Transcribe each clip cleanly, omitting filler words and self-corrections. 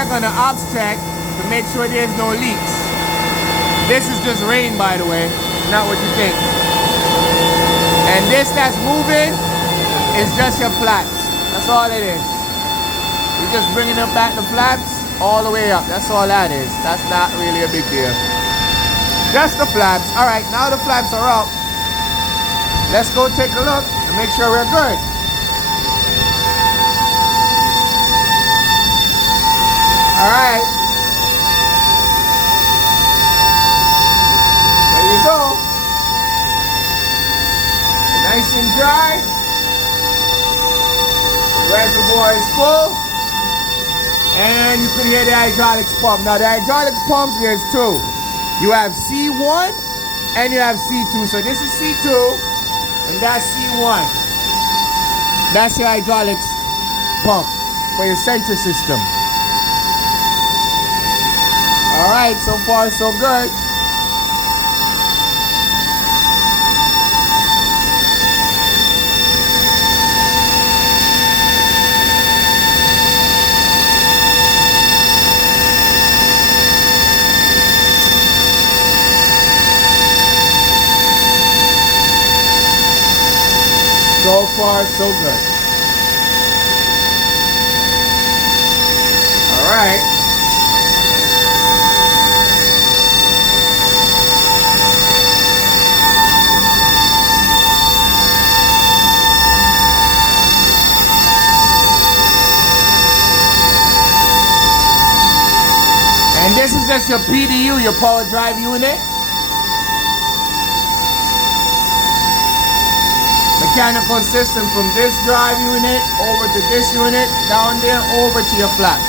we're gonna ops check to make sure there's no leaks. This is just rain, by the way, not what you think. And this that's moving is just your flaps. That's all it is. We're just bringing them back the flaps all the way up. That's all that is. That's not really a big deal. Just the flaps. All right, now the flaps are up. Let's go take a look and make sure we're good. All right. There you go. Nice and dry. The reservoir is full. And you can hear the hydraulics pump. Now the hydraulics pumps, there's two. You have C1 and you have C2. So this is C2 and that's C1. That's your hydraulics pump for your center system. All right, so far so good. So far, so good. All right. And this is just your PDU, your power drive unit. Mechanical system from this drive unit over to this unit, down there, over to your flaps.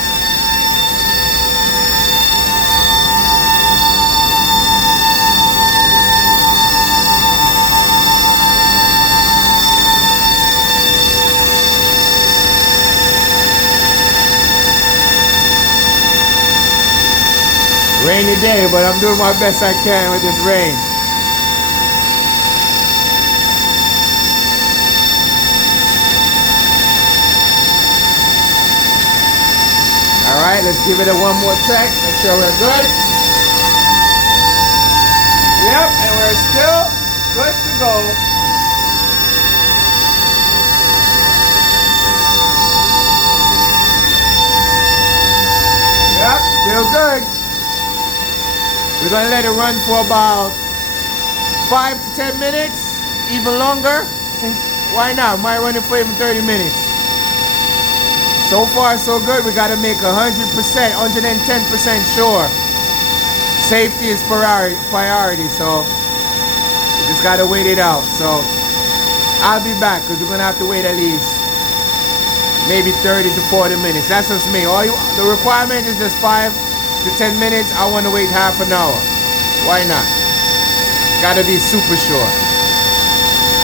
Rainy day, but I'm doing my best I can with this rain. All right, let's give it a one more check. Make sure we're good. Yep, and we're still good to go. Yep, still good. We're gonna let it run for about 5 to 10 minutes, even longer. Why not? Might run it for even 30 minutes. So far, so good. We gotta make 100%, 110% sure. Safety is priority, so we just gotta wait it out. So I'll be back because we're gonna have to wait at least maybe 30 to 40 minutes. That's just me. The requirement is just 5 to 10 minutes. I want to wait half an hour. Why not? Gotta be super sure.